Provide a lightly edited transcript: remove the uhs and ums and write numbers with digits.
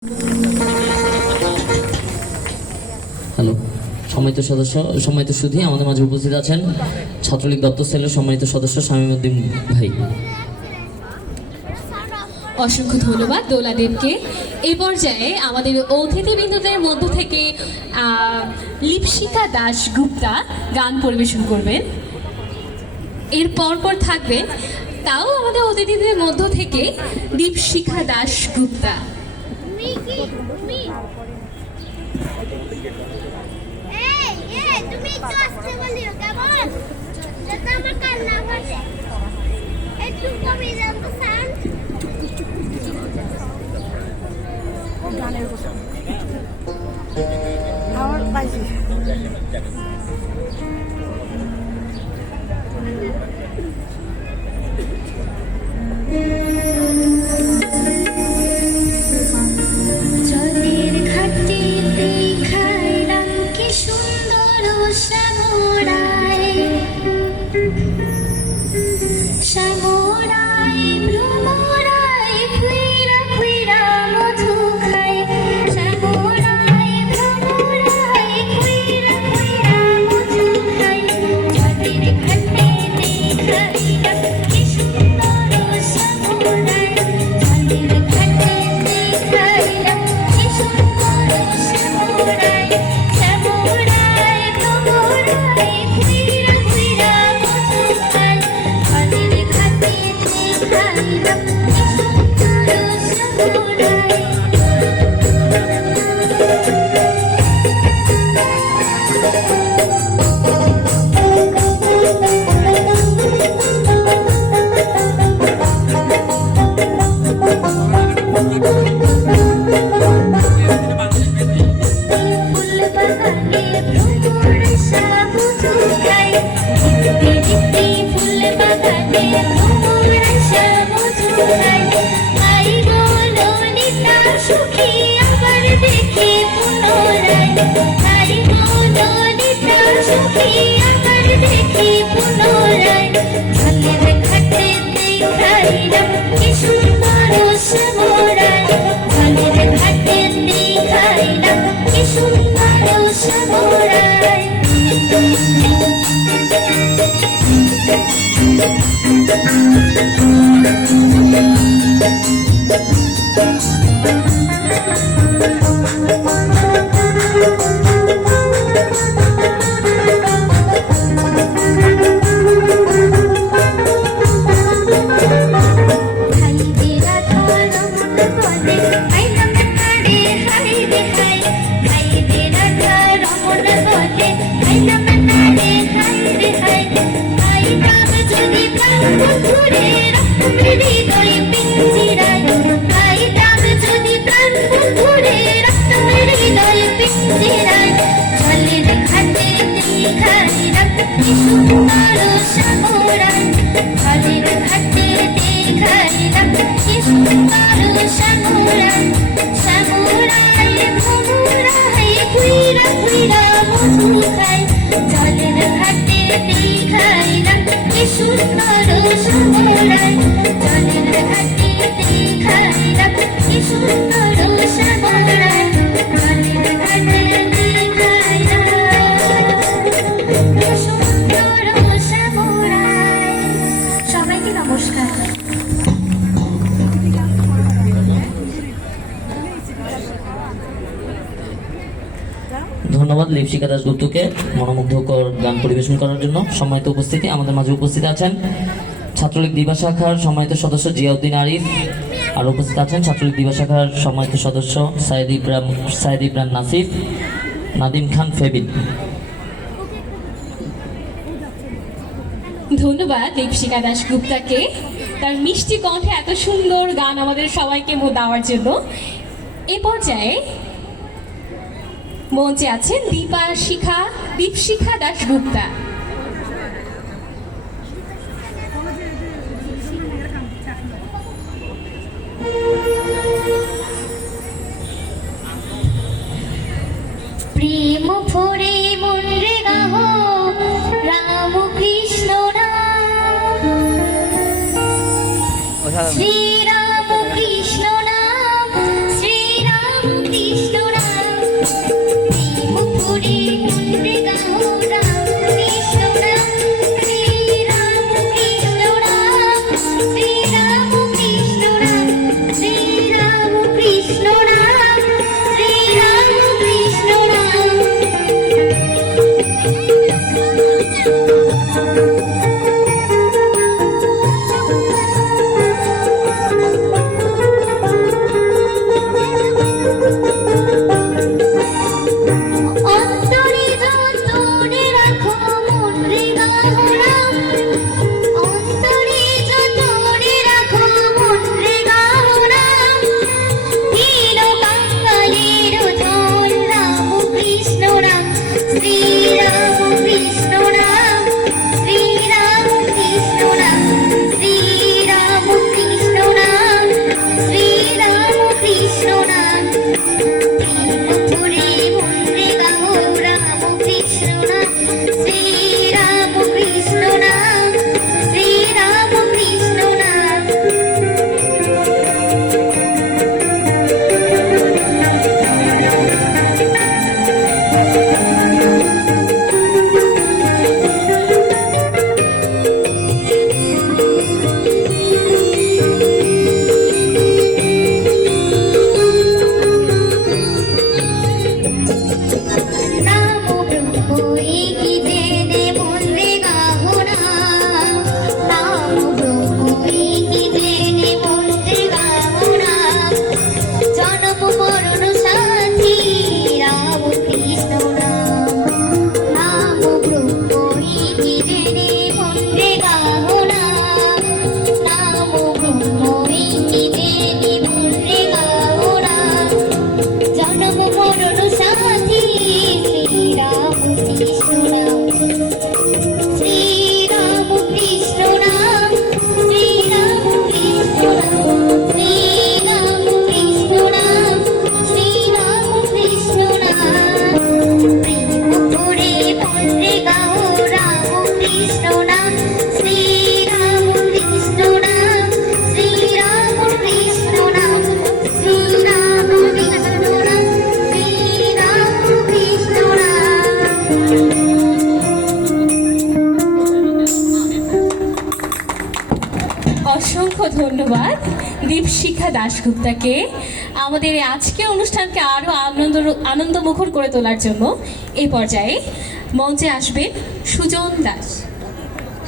Hello, সম্মানিত সদস্য, সম্মানিত সুধী, আমাদের মাঝে উপস্থিত আছেন ছাত্রলীগ দপ্তর সেলের সম্মানিত সদস্য শামীমউদ্দিন ভাই। অসংখ্য ধন্যবাদ দোলাদেবকে। এই পর্যায়ে আমাদের অতিথিবৃন্দদের মধ্য থেকে লিপসিকা দাশগুপ্তা গান পরিবেশন করবেন। এর পরপর থাকবেন তাও আমাদের অতিথিদের মধ্য থেকে দীপশিখা দাশগুপ্তা। ধন্যবাদ লিপসিকা দাশগুপ্তকে মনোমুগ্ধকর গান পরিবেশন করার জন্য। সম্মানিত উপস্থিতি, আমাদের মাঝে উপস্থিত আছেন ছাত্রলীগ দিবা শাখার সম্মানিত সদস্য জিয়াউদ্দিন আরিফ, আর উপস্থিত আছেন ছাত্রলীগ দিবা শাখার সম্মানিত সদস্য সাইদ ইব্রান নাসিফ, নাদিম খান ফেবিন। ধন্যবাদ দীপশিখা দাশগুপ্তাকে তার মিষ্টি কণ্ঠে এত সুন্দর গান আমাদের সবাইকে দেওয়ার জন্য। এ পর্যায়ে মঞ্চে আছেন দীপশিখা দাশগুপ্তা। প্রেম ভরে মন রে গাহ রাম কৃষ্ণ নাম, শ্রী রাম কৃষ্ণ নাম, শ্রী রাম অসংখ্য ধন্যবাদ দীপশিখা দাশগুপ্তাকে আমাদের এই আজকের অনুষ্ঠানকে আরও আনন্দমুখর করে তোলার জন্য। এই পর্যায়ে মঞ্চে আসবেন সুজন দাস।